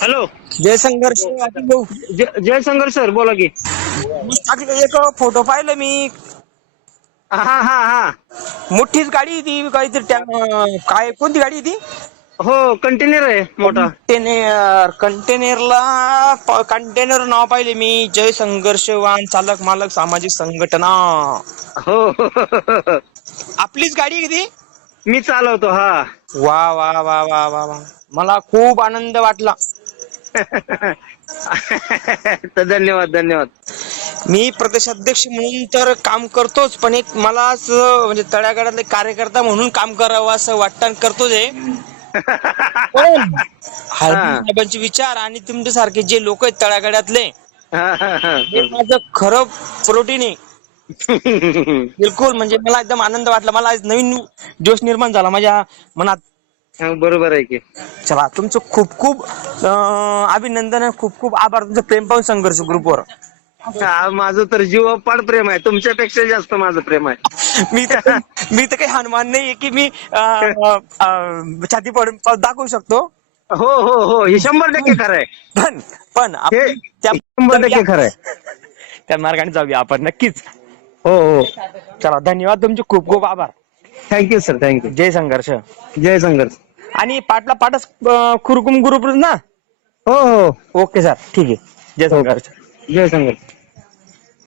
Hello. जय संघर्ष भाऊ. जय Shankar sir, बोला की. टाकलं एक फोटो पाहिलं मी. हा हा हा. मोठीच गाडी ती काहीतरी काय कोणती गाडी ती? हो, कंटेनर आहे मोठा. कंटेनर नाव पाहिले मी. जय संघर्षवान चालक मालक सामाजिक संघटना. हो हो. आपलीच गाडी किती? मी चालवतो. हा. वा वा वा वा वा वा. मला खूप आनंद वाटला. तर धन्यवाद धन्यवाद. मी प्रदेशाध्यक्ष म्हणून तर काम करतोच, पण एक मला असं म्हणजे तळागाळातले कार्यकर्ता म्हणून काम करावं असं वाटतं करतोच आहे. पण साहेबांचे विचार आणि तुमच्यासारखे जे लोक आहेत तळागाळातले, हे माझं खरं प्रोटीन आहे. बिलकुल, म्हणजे मला एकदम आनंद वाटला. मला आज नवीन जोश निर्माण झाला माझ्या मनात. बरोबर आहे की. चला, तुमचं खूप खूप अभिनंदन, खूप खूप आभार. तुमचं प्रेम पाहून संघर्ष ग्रुपवर माझं तर जीवापाड प्रेम आहे. तुमच्यापेक्षा जास्त माझं प्रेम आहे. मी तर काही हनुमान नाहीये की मी छाती पडून दाखवू शकतो. हो हो हो, हे 100% खरं आहे. पण हे आपण त्या 100% खरं आहे. त्या मार्गाने जाऊया आपण नक्कीच. हो हो. चला, धन्यवाद, तुमचे खूप खूप आभार. Thank you sir, thank you. जय संघर्ष. जय संघर्ष. आणि पाटच कुरुकुम ग्रुप ना. हो हो. ओके सर, ठीक आहे. जय संघर्ष. जय संघर्ष.